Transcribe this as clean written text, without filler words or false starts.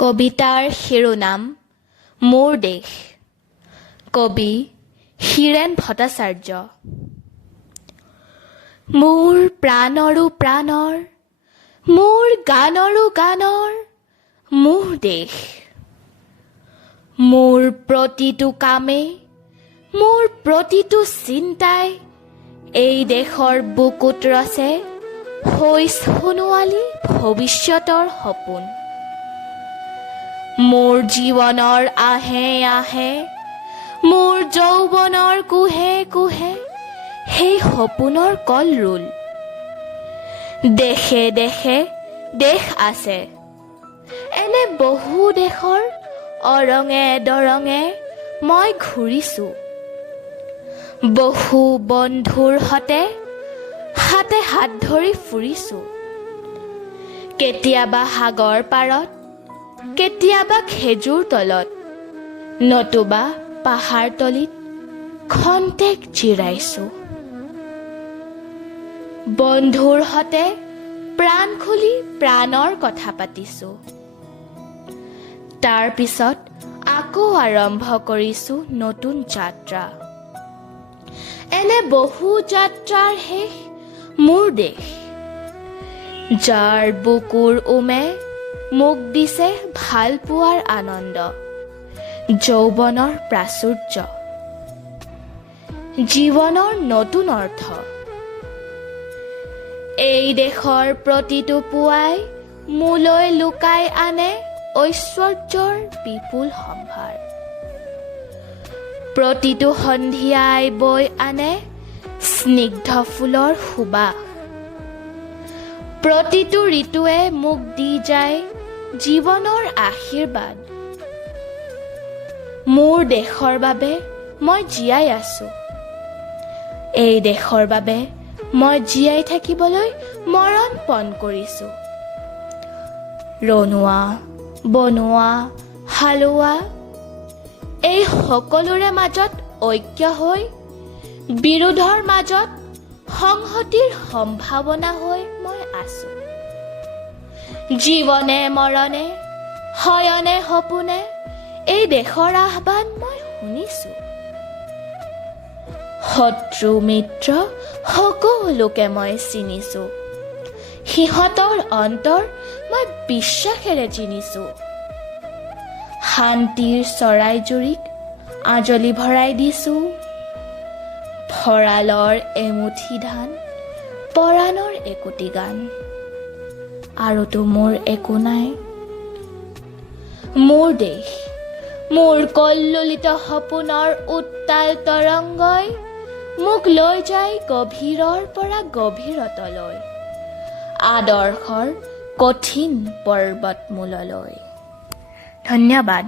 কবিতাৰ শিৰোনাম মোৰ দেশ। কবি হীৰেণ ভট্টাচাৰ্য। মোৰ প্ৰাণৰো প্ৰাণৰ, মোৰ গানৰো গানৰ, মোৰ দেশ। মোৰ প্ৰতিটো কামে, মোৰ প্ৰতিটো চিন্তাই এই দেশৰ বুকুত ৰচে হৈ সোণোৱালী ভৱিষ্যতৰ সপোন। মোৰ জীৱনৰ আহে আহে, মোৰ যৌৱনৰ কোহে কোহে সেই সপোনৰ কলৰোল। দেশে দেশে দেশ আছে, এনে বহু দেশৰ অৰঙে দৰঙে মই ঘূৰিছোঁ। বহু বন্ধুৰ সতে হাতে হাত ধৰি ফুৰিছোঁ। কেতিয়াবা সাগৰ পাৰত, কেতিয়াবা খেজুৰ তলত, নতুবা পাহাৰ তলিত খন্তেক জিৰাইছোঁ। বন্ধুৰ সতে প্ৰাণ খুলি প্ৰাণৰ কথা পাতিছোঁ। তাৰ পিছত আকৌ আৰম্ভ কৰিছোঁ নতুন যাত্ৰা। এনে বহু যাত্ৰাৰ শেষ মোৰ দেশ, যাৰ বুকুৰ উমে মোক দিছে ভাল পোৱাৰ আনন্দ, যৌৱনৰ প্ৰাচুৰ্য, জীৱনৰ নতুন অৰ্থ। এই দেশৰ প্ৰতিটো পুৱাই মোলৈ লুকাই আনে ঐশ্বৰ্যৰ বিপুল সম্ভাৰ। প্ৰতিটো সন্ধিয়াই বৈ আনে স্নিগ্ধ ফুলৰ সুবাস। প্ৰতিটো ঋতুৱে মোক দি যায় জীৱনৰ আশীৰ্বাদ। মোৰ দেশৰ বাবে মই জীয়াই আছোঁ। এই দেশৰ বাবে মই জীয়াই থাকিবলৈ মৰণ পণ কৰিছোঁ। ৰনোৱা, বনোৱা, হালোৱা, এই সকলোৰে মাজত ঐক্য হৈ, বিৰোধৰ মাজত সংহতিৰ সম্ভাৱনা হৈ মই আছোঁ। জীৱনে মৰণে, শয়নে সপোনে এই দেশৰ আহ্বান মই শুনিছোঁ। শত্ৰু মিত্ৰ সকলোকে মই চিনিছোঁ। সিহঁতৰ অন্তৰ মই বিশ্বাসেৰে চিনিছোঁ। শান্তিৰ চৰাইজুৰিক আজলি ভৰাই দিছোঁ। ভঁৰালৰ এমুঠি ধান, পৰাণৰ একোটি গান, আৰুতো মোৰ একো নাই। মোৰ দেশ, মোৰ কল্লোলিত সপোনৰ উত্তাল তৰংগই মোক লৈ যায় গভীৰৰ পৰা গভীৰতলৈ, আদৰ্শৰ কঠিন পৰ্বতমূললৈ। ধন্যবাদ।